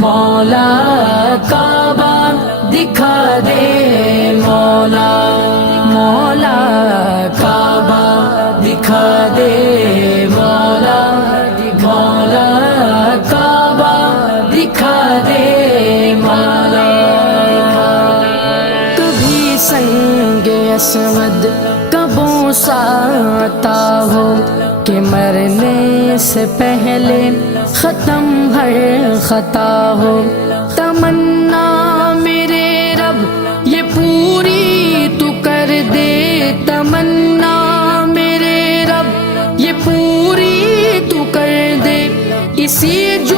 مولا کعبہ دکھا دے مولا، مولا کعبہ دکھا دے مولا، مولا کعبہ دکھا دے مولا۔ کبھی سنگ اسود کا بوسہ آتا ہو کہ مرنے سے پہلے ختم ہر خطا ہو، تمنا میرے رب یہ پوری تو کر دے، تمنا میرے رب یہ پوری تو کر دے، اسی جو